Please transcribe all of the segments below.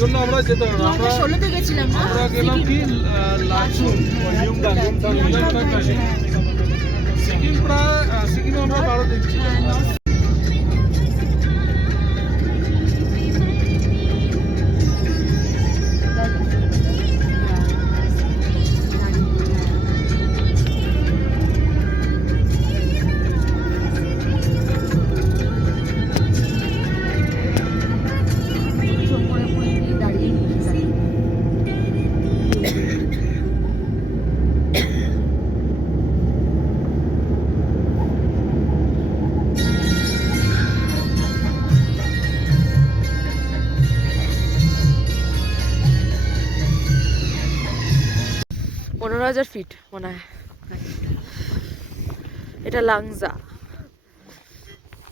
জন্য আমরা যেতে পারবো। আমরা 2016 তে গেছিলাম না, আমরা গেলাম কি লাচুং, সিকিম প্রায় সিকিমে আমরা 12 দিন ছিলাম। ফিট মনে হয় এটা লাংজা,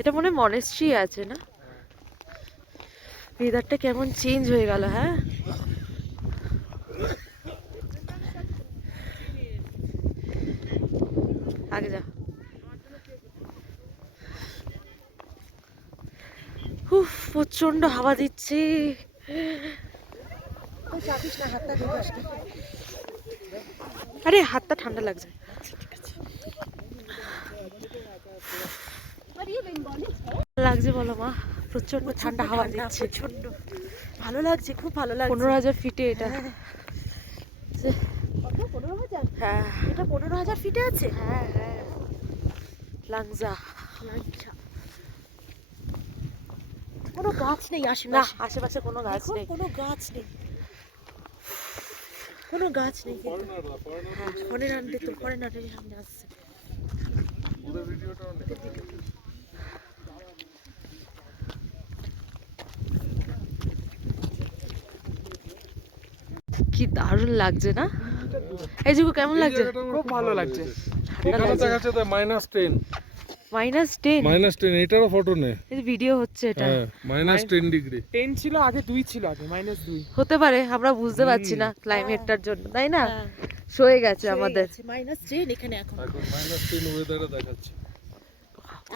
এটা মনে হয় মনেস্ট্রি আছে না। ওয়েদারটা কেমন চেঞ্জ হয়ে গেল। হ্যাঁ, আগে যা। প্রচন্ড হাওয়া দিচ্ছে। আরে হাতটা ঠান্ডা লাগছে। লাগছে বলো মা, প্রচন্ড ঠান্ডা হাওয়া দিচ্ছে, প্রচন্ড ভালো লাগছে, খুব ভালো লাগছে। 15,000 ফিটে এটা। হ্যাঁ, এটা 15,000 ফিটে আছে। হ্যাঁ হ্যাঁ, লাংজা। কোনো গাছ নেই না, আশেপাশে, আশেপাশে কোনো গাছ নেই, কোনো গাছ নেই, কোনো গাছ নেই। হ্যাঁ, ফরেনারদের তো ফরেনারের সামনে আসছে। কি দারুণ লাগছে না? এই যে কেমন লাগছে? খুব ভালো লাগছে। ঠান্ডা এখানে লাগছে। দেখাচ্ছে তো -10, -10 এটারও ফটো নে। এই ভিডিও হচ্ছে এটা। হ্যাঁ, -10 ডিগ্রি। 10 ছিল আগে, 2 ছিল আগে, -2 হতে পারে, আমরা বুঝতে পারছি না ক্লাইমেটটার জন্য, তাই না? সয়ে গেছে আমাদের। -10 এখানে এখন -10 ওয়েদারে দেখাচ্ছে।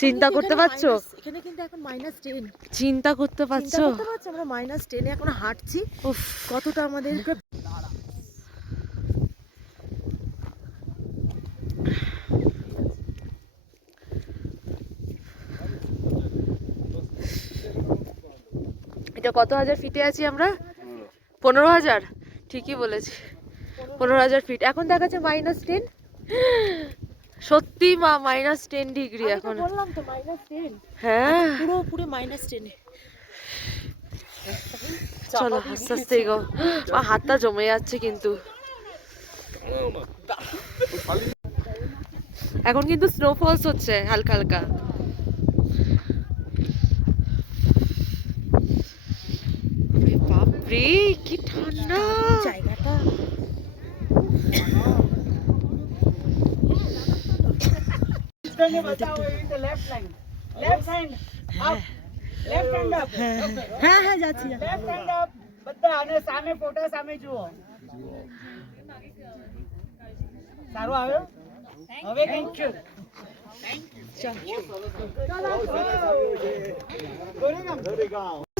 চিন্তা করতে পারছো? এখানে কিন্তু এখন -10। চিন্তা করতে পারছো? আমরা -10 এ এখন হাঁটছি। উফ, কতটা আমাদের এটা কত হাজার ফিটে আছি আমরা? 15,000। ঠিকই বলেছি, 15,000 ফিট। এখন দেখাচ্ছে -10। সত্যি মা, -10 ডিগ্রি এখন। বললাম তো -10। হ্যাঁ, পুরো -10 এ। চলো আস্তে আস্তে এগো। হাতটা জমে যাচ্ছে কিন্তু। এখন কিন্তু স্নোফলস হচ্ছে হালকা হালকা। বাপরে কি ঠান্ডা জায়গাটা। হ্যাঁ হ্যাঁ যাচ্ছি। બધા અને સામે ફોટા સામે જુઓ. સારું આવ્યો? હવે થેન્ક યુ.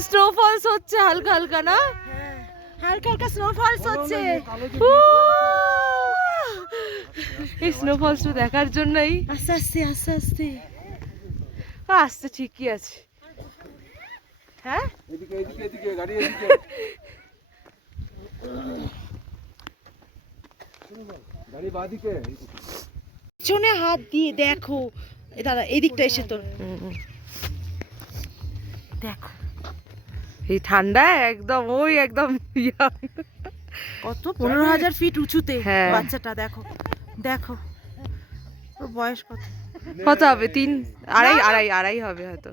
স্নোফলস হচ্ছে হালকা হালকা না? হালকা হালকা স্নোফলস হচ্ছে। এই স্নোফলস দেখার জন্যই আস্তে আস্তে আস্তে আস্তে আসতে ঠিকই আছে। হ্যাঁ, এদিকে এদিকে এদিকে গাড়ি এদিকে। গাড়ি বাদিকে। পিছনে হাত দিয়ে দেখো। এ দাদা এই দিকটা এসে তোর দেখো এই ঠান্ডা একদম ওই একদম কত 15,000 ফিট উঁচুতে হ্যাঁ। বাচ্চাটা দেখো দেখো ওর বয়স কত? কত হবে? 3 আড়াই হবে হয়তো।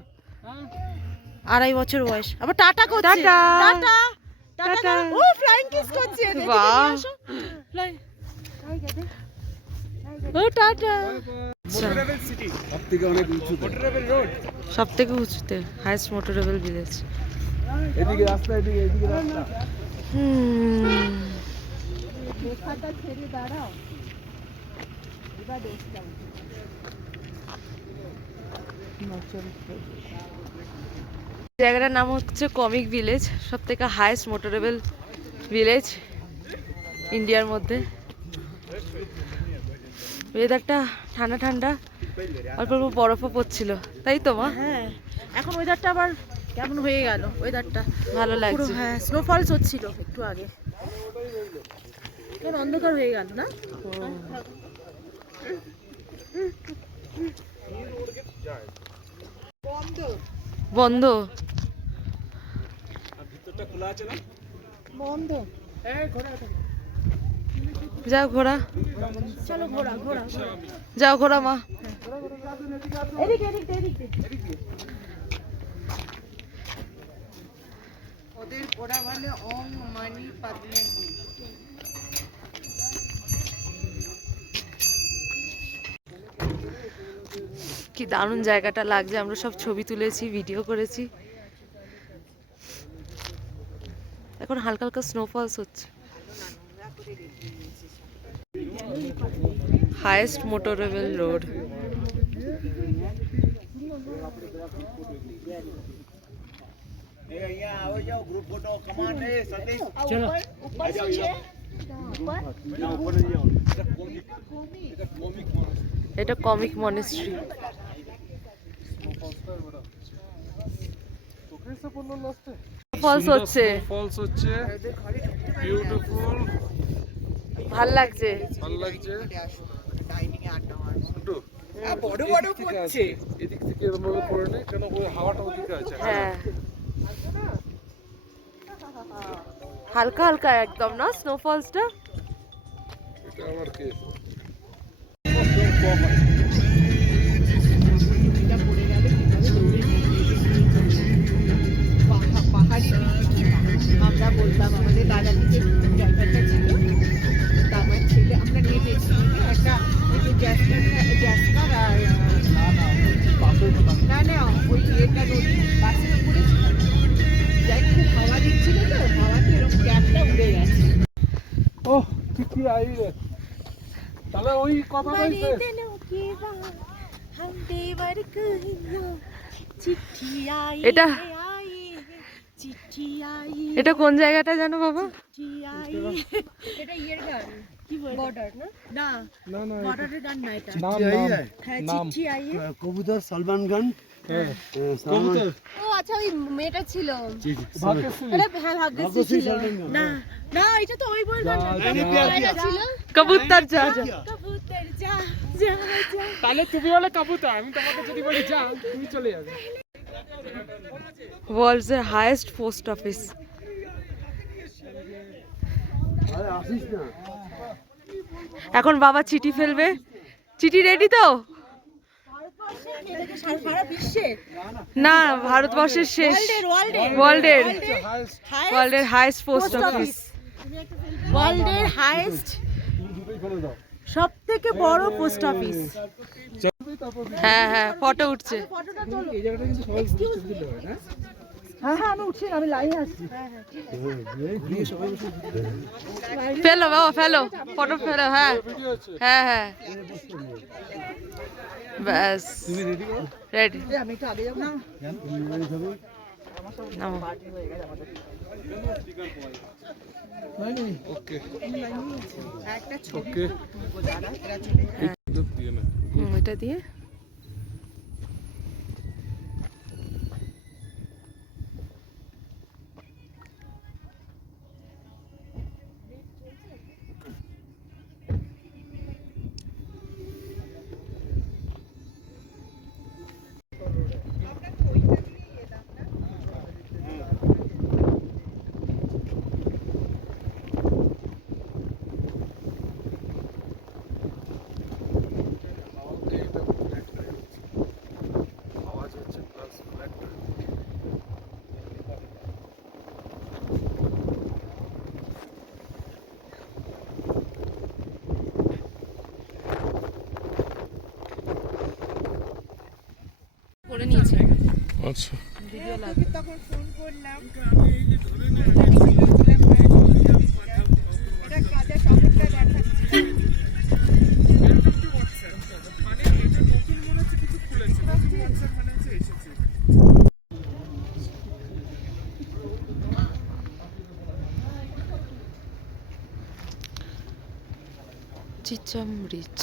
2.5 বছর বয়স। আবার টাটা করছে। টাটা। Tata tata tata. ও ফ্লাইং কিস করছে। বাহ। ফ্লাই ও টাটা। Motorable city. সবথেকে অনেক উঁচুতে। Motorable road. সব থেকে উঁচুতে, হাইস্ট মোটরেবল ভিলেজ। এদিকে রাস্তা, এদিকে এদিকে রাস্তা। লেখাটা ছেড়ে দাঁড়াও। এবার দেখতে হবে। জায়গাটার নাম হচ্ছে কমিক ভিলেজ, সব থেকে হাইয়েস্ট মোটরেবল ভিলেজ ইন্ডিয়ার মধ্যে। ওয়েদারটা ঠান্ডা ঠান্ডা, অল্প অল্প বরফও পড়ছিল, তাই তো মা? হ্যাঁ, এখন ওয়েদারটা আবার কেমন হয়ে গেল, ওয়েদারটা ভালো পুরো লাগছে। হ্যাঁ স্নোফলস হচ্ছিল একটু আগে, কেমন অন্ধকার হয়ে গেল না? বন্ধ বন্ধ। যাও ঘোড়া, চলো ঘোড়া ঘোড়া যাও ঘোড়া মা। এদিকে এদিকে এদিকে। ওদের ওরা বলে ওম মানি পাদমে হুম। কি দারুণ জায়গাটা লাগছে, আমরা সব ছবি তুলেছি, ভিডিও করেছি। এখন হালকা হালকা স্নোফলস হচ্ছে। Highest motorable road. चलो এটা কমিক মনেস্ট্রি। ফলস হচ্ছে, ফলস হচ্ছে, বিউটিফুল, ভাল লাগছে। ভালো লাগছে। ডাইনিং এ আড্ডা মারবো। একটু বড় বড় পড়ছে। এদিক থেকে এরকম ভাবে করে নে, কেন ওই হাওয়াটা ওদিকে আছে। হ্যাঁ, হালকা হালকা একদম না স্নোফলসটা। এটা আবার কে? পাহাড়ি আমরা বলতাম আমাদের দাদাটি যে ড্রাইভারটা ছিল, তা আমার ছেলে আমরা নেমেছি একটা ওই যে জ্যাসকার আর না না ওই এটা নদী বাসের উপরে ছিল, যাই খুব হাওয়া দিচ্ছিল তো, হাওয়াতে এরকম ক্যাবটা উড়ে গেছে। ওহ চিঠি আই রে, তাহলে ওই কথা বলছে। এটা এটা কোন জায়গাটা জানো বাবা? এটা ইয়ের গান, কি বলে, বর্ডার না? না, না না বর্ডারের গান না এটা। নাম হ্যাঁ, নাম চিঠি আইয়ে। কবুতর সলমান খান হ্যাঁ কবুতর ও আচ্ছা ওই মেয়েটা ছিল, ভাগ্যশ্রী। হ্যাঁ ভাগ্যশ্রী ছিল। না না, এটা তো ওই বই গান না। মেয়েটা ছিল কবুতর যা যা। কবুতর যা যা যা। তাহলে তুমি বলে কবুতর, আমি তোমাকে যদি বলি যা তুমি চলে যাবে। ওয়ার্ল্ডস এর হাইয়েস্ট পোস্ট অফিস। আসিস না এখন বাবা চিঠি ফেলবে। চিঠি রেডি তো? সারা বিশ্বে না, ভারতবর্ষের শেষ, ওয়ার্ল্ডের হাইয়েস্ট পোস্ট অফিস। ওয়ার্ল্ডের হাইয়েস্ট সব থেকে বড় পোস্ট অফিস। হ্যাঁ হ্যাঁ, ফটো উঠছে। ফটোটা তোলো। এই জায়গাটা কিন্তু সবাই বুঝতে দিতে হয় না। হ্যাঁ হ্যাঁ, আমি উঠছি, আমি লাইনে আসছি। ফেলো বাবা ফেলো, ফটো ফেলো। হ্যাঁ ভিডিও আছে। হ্যাঁ হ্যাঁ, ব্যাস তুমি রেডি করো। রেডি। আমি একটু আগে যাবো না। নামো। ওকে একটা ছবি ওকে দাদা এরা চলে যায়। দিয়ে না। এটা দিয়ে আওয়াজ হচ্ছে প্লাস একটা করে নিয়েছে। আচ্ছা তখন ফোন করলাম, এটা কাজা শহরটা দেখাচ্ছে। চিচাম ব্রিজ।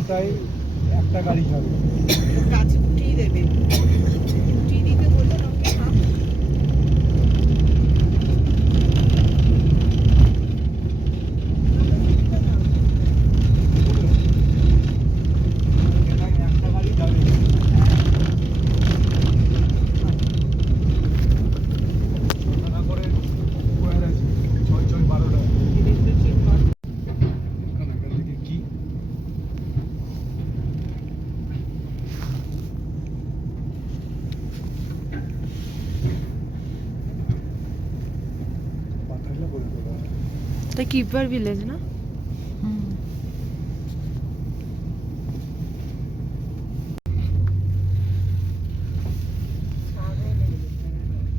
এটাই একটা গাড়ি যাবে। কাছে উঠিয়ে দেবে, উঠিয়ে দিতে বললেন ওকে। এটাই একটা গাড়ি যাবে। টাকা করে স্কোয়ার আছে 6-6-12 টাকা। এখান থেকে কি বাতাসটা করে দেবো। এটা কিপার ভিলেজ না?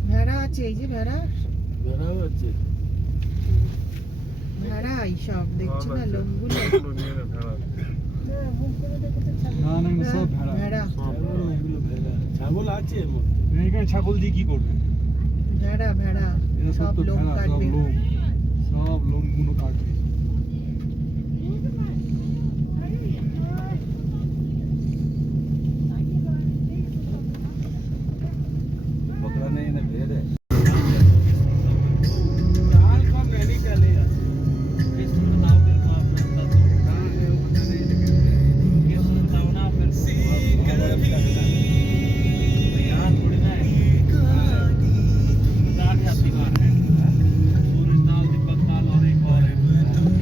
ভেড়া আছে, এই যে ভেড়া, বেড়াও আছে ভেড়া এইসব দেখছো না লোমগুলো। না না না, সব ভেড়া। ভেড়া এগুলো ভেড়া ছাগল আছে এর মধ্যে এখানে ছাগল দিয়ে কি করবে? ভেড়া ভেড়া এরা সব সব তো লোম ভেড়া, সব কাটবে। লোম, সব লোমগুলো কাটবে। বকরা নেই না ভেড়ে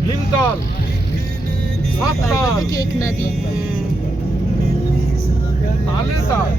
লিমতল, সাততাল, কেক নদী। তালেতাল।